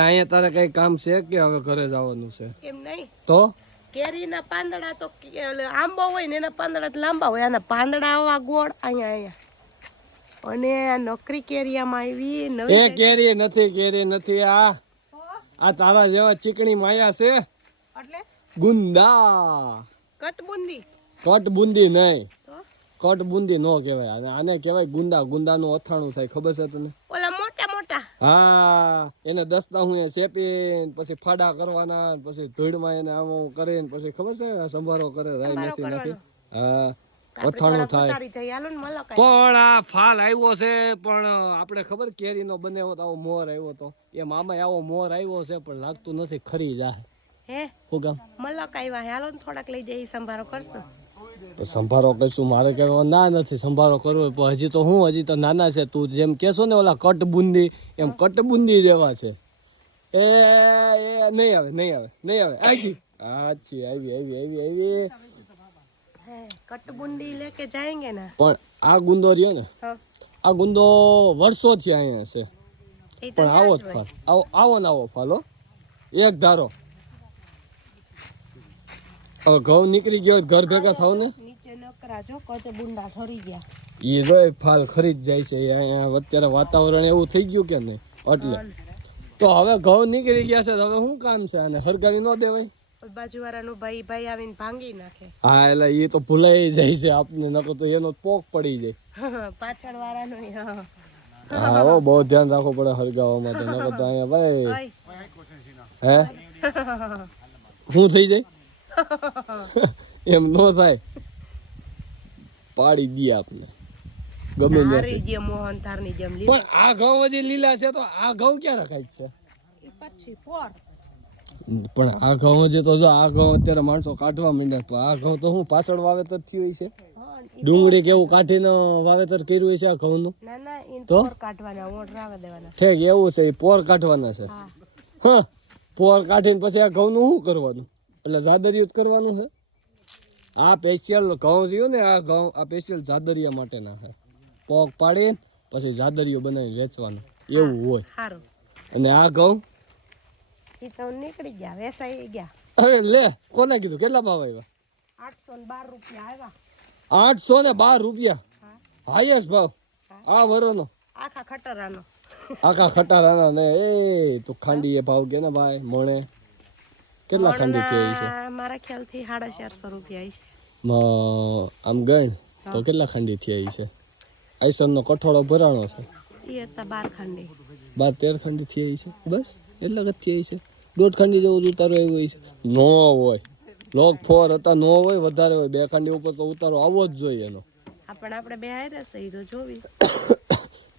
અહીંયા તારે કઈ કામ છે કે હવે ઘરે જવાનું છે? એમ નહીં તો કેરીના પાંદડા તો આંબો હોય ને એના પાંદડા તો લાંબા હોય, આના પાંદડા આવા ગોળ અહીંયા અને આ નકરી કેરીયામાં આવી એ નવી કેરી નથી આ તારા જેવા ચીકણી માયા છે. એટલે ગુંદા કટબુંદી નહીં, તો કટબુંદી નો કહેવાય આને કહેવાય ગુંદા. ગુંદાનું અથાણું થાય, ખબર છે તને? ઓલા મોટા મોટા હા, એને દસતા હું શેપીને પછી ફાડા કરવાના, પછી ધૂળમાં એને આમ કરીને પછી ખબર છે સંભારો કરે રાઈ મેથી નાખી. હા, અથાણું થાય. પણ આ ફાલ આવ્યો છે, પણ આપણે ખબર કેરીનો બનેવો તો આવો મોર આવ્યો તો એ મામા આવો મોર આવ્યો છે, પણ લાગતું નથી ખરી જાય. હે હું કામ મલક આવ્યા, હાલો ને થોડાક લઈ જઈ સંભારો કરશું. સંભારો કરશું? મારે કહેવા ના નથી સંભારો કરવો, પણ હજી તો નાના છે. તું જેમ કેશો ને ઓલા કટબુંદી, એમ કટબુંદી જેવા છે. એ નહીં આવે આજી આવી કટબુંદી લેકે જાયેંગે ને. પણ આ ગુંદો રહ્યો ને, આ ગુંદો વર્ષોથી અહીંયા છે, પણ આવો જ ફાલ, આવો ને આવો ફાલો એક ધારો. હવે ઘઉં નીકળી ગયો, ઘર ભેગા થાવ ને નીચે નકરા જો કટબુંડા ઠરી ગયા. એ રોય ફાલ ખરી જ જાય છે અહીંયા. અત્યારે વાતાવરણ એવું થઈ ગયું કે નહીં, એટલે તો હવે ઘઉં નીકળી ગયા છે, હવે શું કામ છે? અને હરગાવી ન દેવાય? બાજુવાળાનો ભાઈ આવીને ભાંગી નાખે. હા, એટલે એ તો ભૂલાઈ જાય છે આપને, નકર તો એનો પોક પડી જાય. પાછળ વાળાનો હા, બહુ ધ્યાન રાખવું પડે હરગાવવામાં, તો નકર તો અહીંયા ભાઈ હે શું થઈ જાય એમ નો થાય, પાડી દઈએ આપને ગમે તે. મોહન થારની જેમ પણ આ ઘઉં હજી લીલા છે, તો આ ઘઉં ક્યાં રખાય છે? પછી પોર પણ આ ઘઉં હજી તો જો આ ઘઉં અત્યારે માણસો કાઢવા માંડ્યા, તો આ ઘઉં તો હું પાછળ વાવેતર થયું હોય છે. ડુંગળી કેવું કાઢીને વાવેતર કર્યું હોય છે આ ઘઉં નું. તો કાઢવાના ઓટ રાવા દેવાના. ઠીક, એવું છે, પોર કાઢવાના છે. હા, પોર કાઢીને પછી આ ઘઉં નું શું કરવાનું? એટલે જાદરિયું કરવાનું છે. આ સ્પેશિયલ ઘઉં રહ્યું ને, આ ઘઉં આ સ્પેશિયલ જાદરિયા માટેના છે. પોક પાડીને પછી જાદરિયો બનાવીને વેચવાનું, એવું હોય. અને આ ઘઉં તો નીકળી ગયા, વેસાઈ ગયા. અરે લે, કોને કીધું? કેટલા ભાવ આવ્યા? 812 રૂપિયા આવ્યા. 812 રૂપિયા હાઈએસ્ટ ભાવ આ વરોનો, આખા ખટારાનો ને. એ તું ખાંડી એ ભાવ કે ને ભાઈ મોણે કેટલા ખાંડી થઈ છે? મારા ખ્યાલથી 450 રૂપિયા છે. આમ ગણ તો કેટલા ખાંડી થઈ છે? આઈસરનો કઠોળો ભરાણો છે, એ હતા 12 ખાંડી, 12-13 ખાંડી થઈ છે, બસ એટલા જ થઈ છે. 1.5 ખાંડી જેવો ઉતારો આવ્યો હોય છે? નો હોય, લોક 4 હતા, નો હોય, વધારે હોય. 2 ખાંડી ઉપર તો ઉતારો આવવો જ જોઈએ એનો. આપણે બે હારે છે તો જોવી.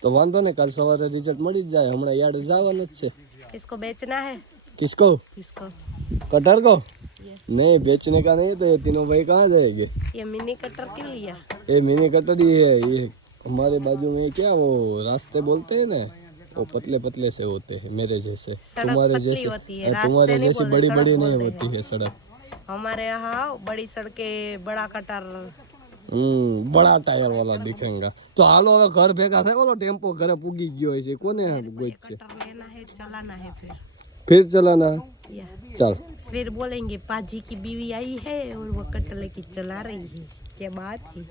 તો વાંધો ને, કાલ સવારે રિઝલ્ટ મળી જ જાય. હમણાં યાદ જવાનું જ છે. इसको बेचना है? किसको? कटर को? नहीं, बेचने का नहीं, तो ये तीनों भाई कहाँ जाएंगे? ये मिनी कटर क्यों लिया? ये मिनी कटर ही है, ये हमारे बाजू में क्या वो रास्ते बोलते हैं ना, वो पतले पतले से होते हैं, मेरे जैसे, तुम्हारे जैसे, तुम्हारे जैसी बड़ी बड़ी नहीं होती है सड़क. हमारे यहाँ बड़ी सड़कें, बड़ा कटर, बड़ा टायर वाला दिखेगा. तो हालो હવે ઘર ભેગા થાય. ઓલો ટેમ્પો ઘરે પૂગી ગયો છે, કોને ગોઈ છે? लेना है, चलाना है फिर चलाना है. चल, फिर बोलेंगे पाजी की बीवी आई है और वो कटर लेके चला रही है, क्या बात है.